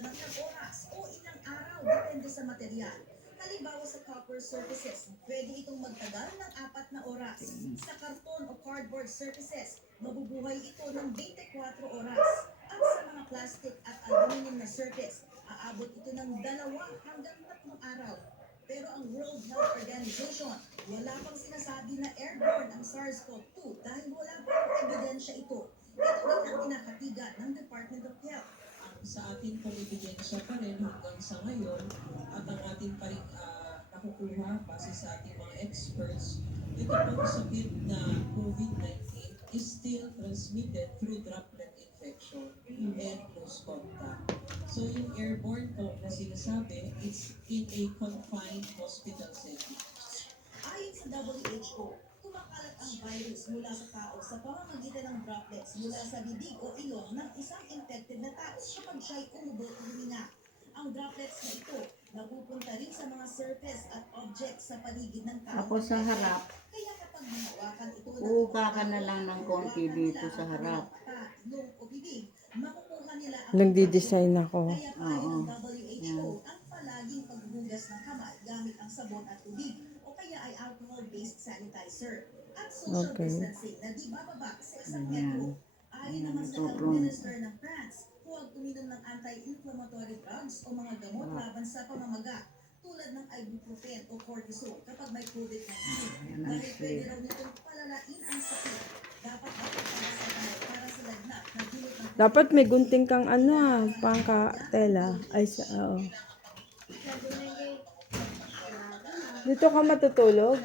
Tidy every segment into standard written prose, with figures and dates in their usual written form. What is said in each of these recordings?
ng ilang oras o ilang araw depende sa material. Halimbawa sa copper surfaces, pwede itong magtagal ng 4 na oras. Sa karton o cardboard surfaces, mabubuhay ito ng 24 oras. At sa mga plastic at aluminum na surface, aabot ito ng 2 hanggang 3 araw. Pero ang World Health Organization, wala pang sinasabi na airborne ang SARS-CoV-2 dahil wala pang ebidensya ito. Ito rin ang kinakatigan ng Department of Health. Sa ating pong ebidensya pa rin hanggang sa ngayon at ang ating pa rin nakukuha base sa ating mga experts, ito pong sakit na COVID-19 is still transmitted through droplet infection and close contact. So yung airborne po na sinasabi, it's in a confined hospital setting. Ayon sa WHO, kumakalat ang virus mula sa tao sa pamamagitan ng droplets mula sa bibig o ilong ng isang infected na tao kapag siya'y umubo o huminga. Ang droplets na ito napupunta rin sa mga surface at objects sa paligid ng tao. Ako sa harap, Kaya kapag hinawakan ito uuka ka na lang ng konti dito sa harap. ilong o bibig, makukuha nila ang Nagdi-design ako. Kaya payo ng WHO Yan. ang palaging paghugas ng kamay gamit ang sabon at tubig o kaya ay alcohol-based sanitizer at social Okay. distancing na di bababa sa isang Ayan. metro. Ayon naman sa health minister ng France, huwag uminom ng anti-inflammatory drugs o mga gamot laban sa pamamaga tulad ng ibuprofen o cortisone kapag may COVID-19 dahil pwede raw nitong palalain ang sakit. Dapat para sa lagnat na dulot ng Dapat may gunting kang pangka-tela. Ay, oo. Dito ka matutulog?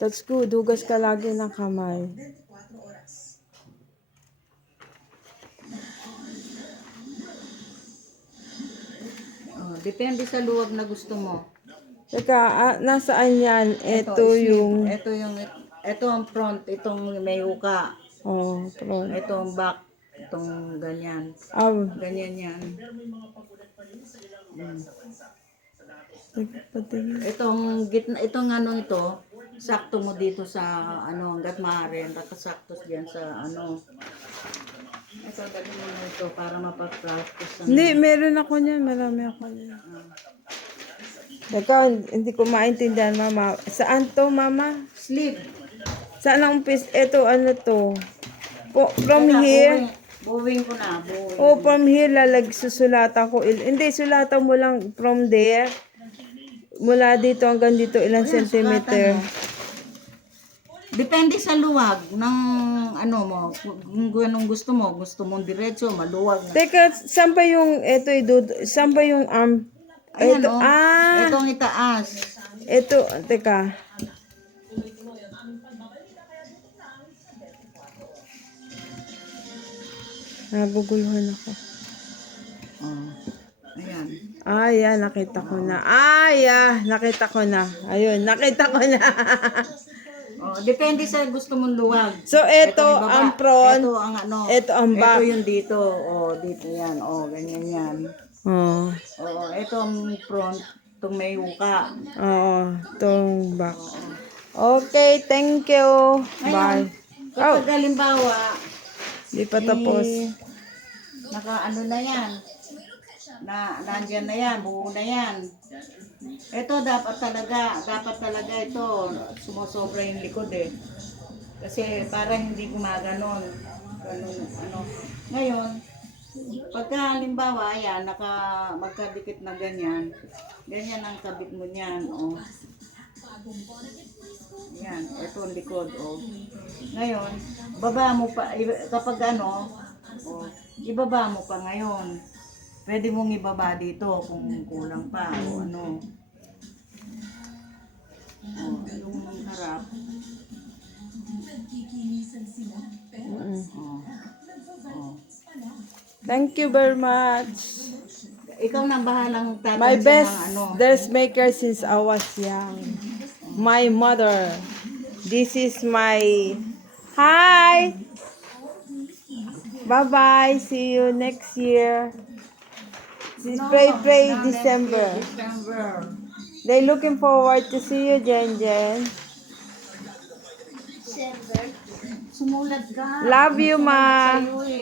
That's good. Dugas ka lagi ng kamay. 24 oras. Depende sa luwag na gusto mo. Teka, nasaan yan? Ito yung... Ito ang front, itong may uka. Oh, pro. Ito ang back, itong ganyan. Ganyan yan. Itong gitna, itong ano ito, sakto mo dito sa hanggat maaari, nakasakto diyan sa Ito, dali mo na ito para mapag-practice. Hindi, meron ako niyan. Marami ako niyan. Teka, hindi ko maintindihan, mama. Saan to, mama? Sleep. Saan ang umpis? Ito, ano to? From here? Buwing ko na, buwing. Oh, from here, susulatan ko. Hindi, sulatan mo lang from there. Mula dito hanggang dito, ilang Ayan, centimeter. sulatan mo. Depende sa luwag ng mo. Kung anong gusto mo. Gusto mong diretso, maluwag. Teka, saan ba yung, saan ba yung arm? Ayan, Ito, Itong itaas. ito, teka. Naguguluhan ako. Ayan. Ayan, nakita ko na. Nakita ko na. Ayun, nakita ko na. Depende sa gusto mong luwag. So, ito Itong baba. ang front. Ito ang Ito ang back. Ito yung dito. Dito yan. Ganyan yan. Oh. Ito ang front. Itong may uka. Oo, itong back. Okay, thank you. Bye. Kapag halimbawa, Di pa tapos. naka na yan. Nandyan na yan. Buo na yan. Ito dapat talaga ito. Sumusobra yung likod eh. Kasi para hindi gumaganon. Ganun. Ngayon, pagka halimbawa, ayan, magkadikit na ganyan. Ganyan ang kabit mo niyan. Yan, ito ang likod. Ngayon, baba mo pa, kapag ibaba mo pa ngayon. Pwede mong ibaba dito kung kulang pa o ano. Yung harap. Thank you very much. Ikaw na bahalang tatansin My best ng dressmaker since I was young. My mother. This is my... Hi! Bye-bye. See you next year. Pray December. They looking forward to see you, Jen Jen. Sumulat ka. Love you, ma. Sa'yo eh.